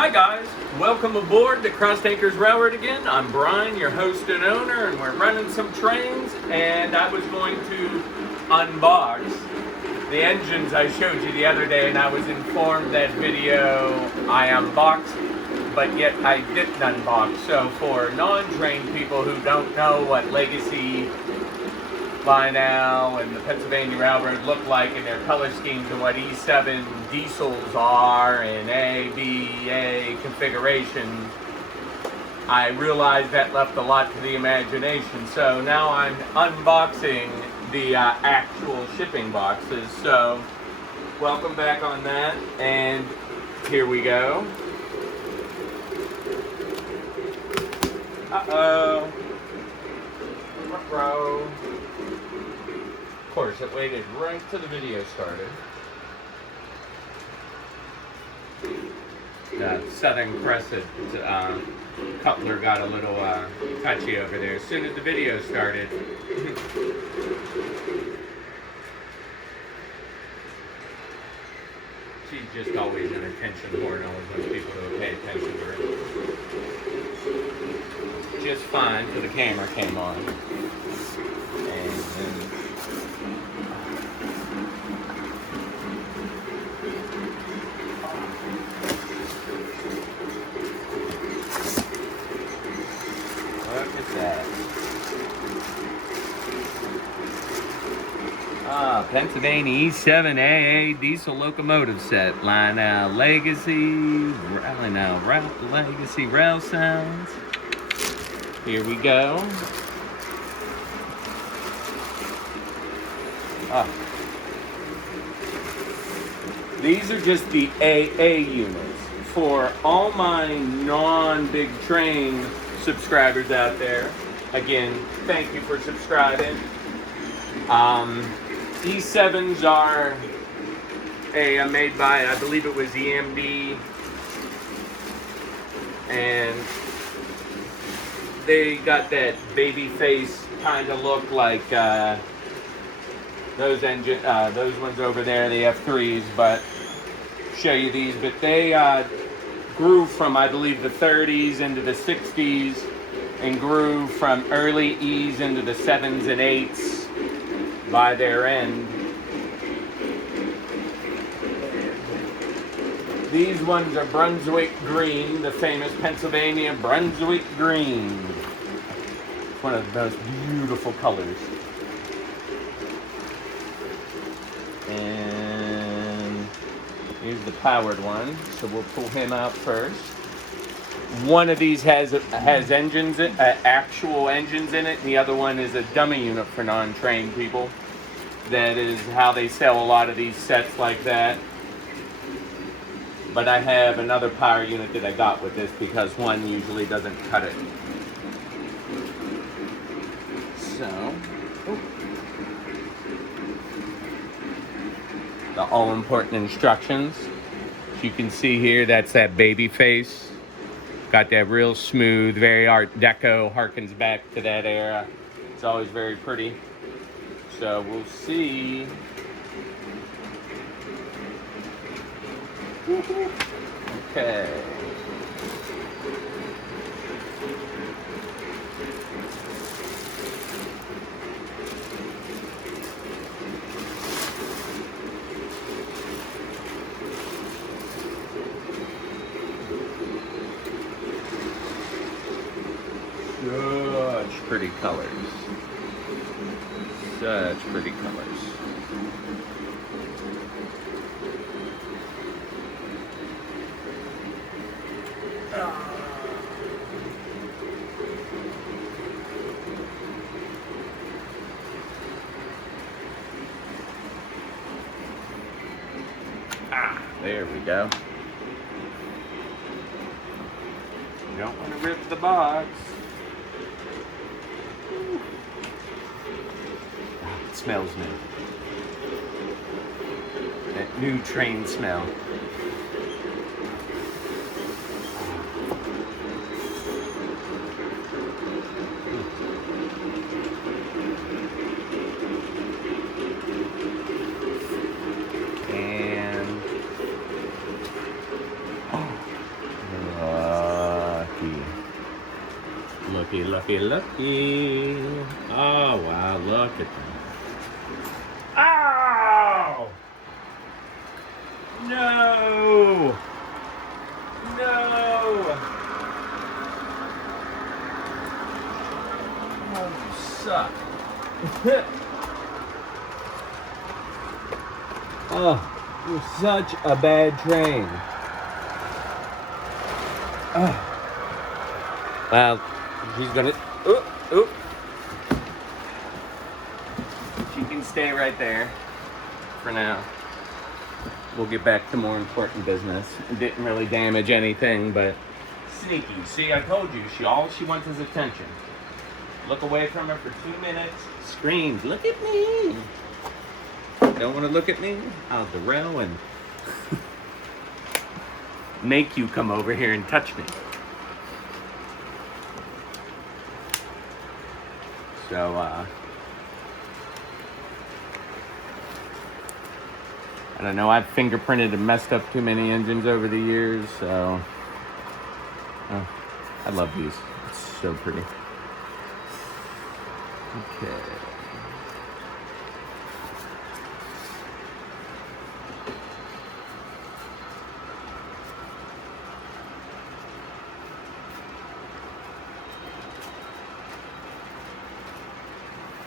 Hi guys, welcome aboard the PWR Railroad again. I'm Brian, your host and owner, and we're running some trains, and I was going to unbox the engines I showed you the other day, and I was informed that video I unboxed, but yet I didn't unbox. So for non-trained people who don't know what Legacy, Lionel, and the Pennsylvania Railroad look like in their color schemes and what E7 diesels are in A, B, A configuration, I realized that left a lot to the imagination. So now I'm unboxing the actual shipping boxes. So welcome back on that, and here we go. Uh-oh. Ruh-roh. Of course, it waited right till the video started. The Southern Crescent coupler got a little touchy over there as soon as the video started. She's just always an attention whore, always wants people to pay attention to her. Just fine till the camera came on. And then look at that. Pennsylvania E7AA diesel locomotive set. Lionel Legacy, Legacy rail sounds. Here we go. These are just the AA units. For all my non-big train subscribers out there, again, thank you for subscribing. E7s are made by, I believe it was EMD, and they got that baby face kind of look like those ones over there, the F3s, but show you these. But they grew from, I believe, the 30s into the 60s, and grew from early E's into the 7s and 8s by their end. These ones are Brunswick Green, the famous Pennsylvania Brunswick Green. It's one of the most beautiful colors. And here's the powered one, so we'll pull him out first. One of these has engines, actual engines in it, and the other one is a dummy unit for non-trained people. That is how they sell a lot of these sets like that. But I have another power unit that I got with this because one usually doesn't cut it. So, the all-important instructions. As you can see here, that's that baby face. Got that real smooth, very Art Deco, harkens back to that era. It's always very pretty. So we'll see. Okay. Such pretty colors. Such pretty colors. There we go. You don't want to rip the box. It smells new. That new train smell. Looky, looky, looky. Oh, wow, look at them. Ow! No! No! Oh, you suck. Oh, you're such a bad train. Oh. Well, she's gonna. Oop. She can stay right there for now. We'll get back to more important business. It didn't really damage anything, but sneaky. See, I told you, all she wants is attention. Look away from her for 2 minutes. Screams, look at me. Don't want to look at me? I'll derail and make you come over here and touch me. So, I don't know, I've fingerprinted and messed up too many engines over the years, so I love these. It's so pretty. Okay.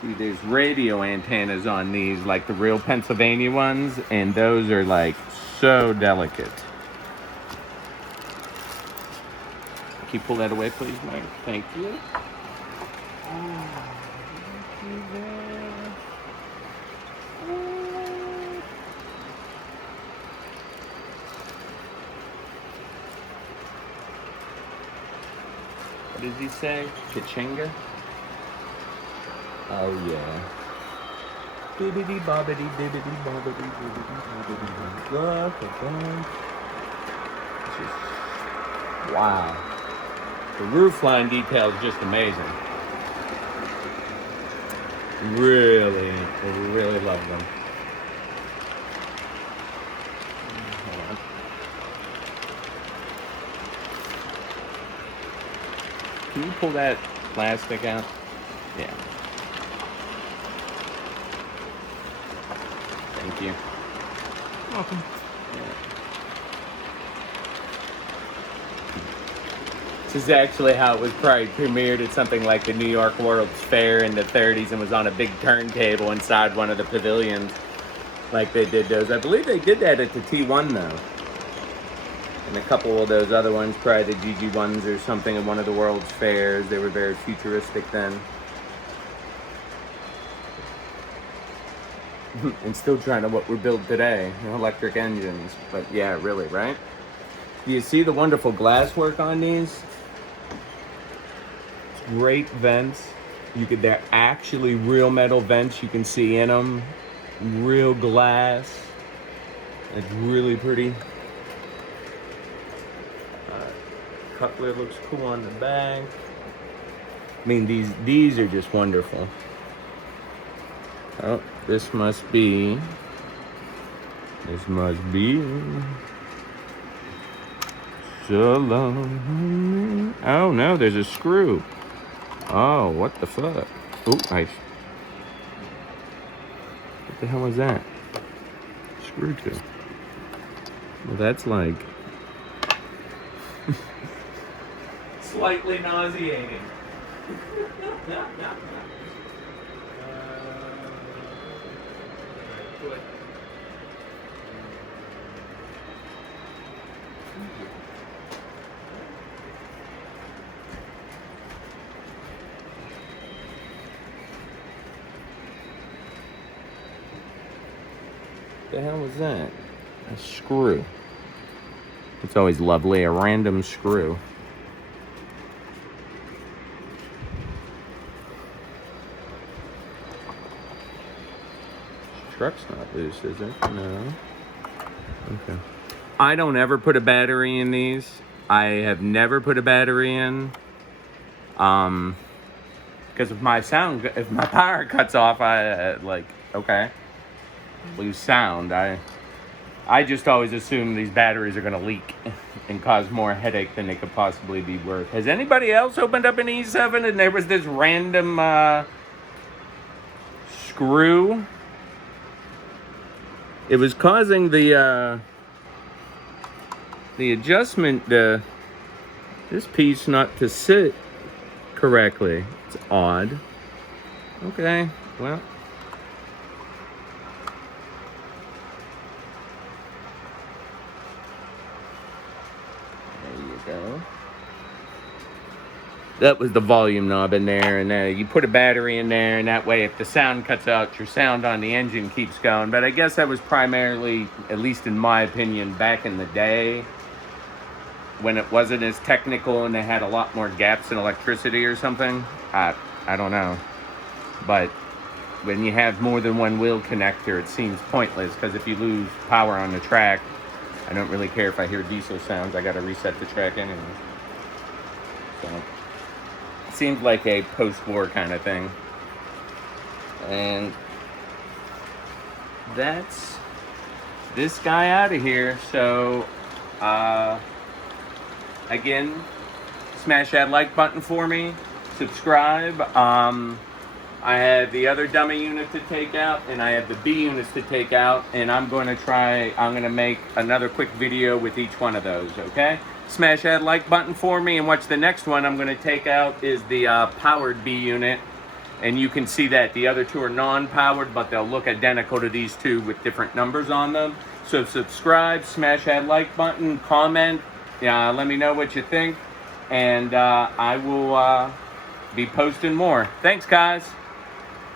See, there's radio antennas on these, like the real Pennsylvania ones, and those are like so delicate. Can you pull that away, please, Mike? Thank you. What does he say? Kachinga? Oh yeah. Bibbidi bobbidi bibbidi bobbidi bibbidi bobbidi. Look at that. Just wow. The roofline detail is just amazing. Really love them. Hold on. Can you pull that plastic out? Yeah. Thank you. Welcome. Yeah. This is actually how it was probably premiered at something like the New York World's Fair in the 30s and was on a big turntable inside one of the pavilions like they did those. I believe they did that at the T1 though. And a couple of those other ones, probably the GG1s or something at one of the World's Fairs. They were very futuristic then. And still trying to what we're built today, electric engines. But yeah, really, right? Do you see the wonderful glass work on these? It's great vents. They're actually real metal vents. You can see in them. Real glass. It's really pretty. Cutler looks cool on the back. I mean, these are just wonderful. Oh, this must be. So long. Oh no, there's a screw. Oh, what the fuck? Oh, what the hell was that? Screw to. Well, that's like slightly nauseating. The hell was that? A screw. It's always lovely, a random screw. Truck's not loose, is it? No. Okay. I don't ever put a battery in these. I have never put a battery in. Because if my power cuts off, okay, lose sound. I just always assume these batteries are gonna leak. and cause more headache than they could possibly be worth. Has anybody else opened up an E7 and there was this random screw? It was causing the adjustment, this piece not to sit correctly. It's odd. Okay, well. There you go. That was the volume knob in there, and you put a battery in there, and that way if the sound cuts out, your sound on the engine keeps going. But I guess that was primarily, at least in my opinion, back in the day, when it wasn't as technical and they had a lot more gaps in electricity or something. I don't know. But when you have more than one wheel connector, it seems pointless, because if you lose power on the track, I don't really care if I hear diesel sounds. I got to reset the track anyway. So it seems like a post-war kind of thing. And that's this guy out of here. So again, smash that like button for me. Subscribe. I have the other dummy unit to take out, and I have the B units to take out, and I'm going to make another quick video with each one of those, okay? Smash that like button for me, and watch the next one I'm going to take out is the powered B unit, and you can see that the other two are non-powered, but they'll look identical to these two with different numbers on them. So subscribe, smash that like button, comment, let me know what you think, and I will be posting more. Thanks, guys.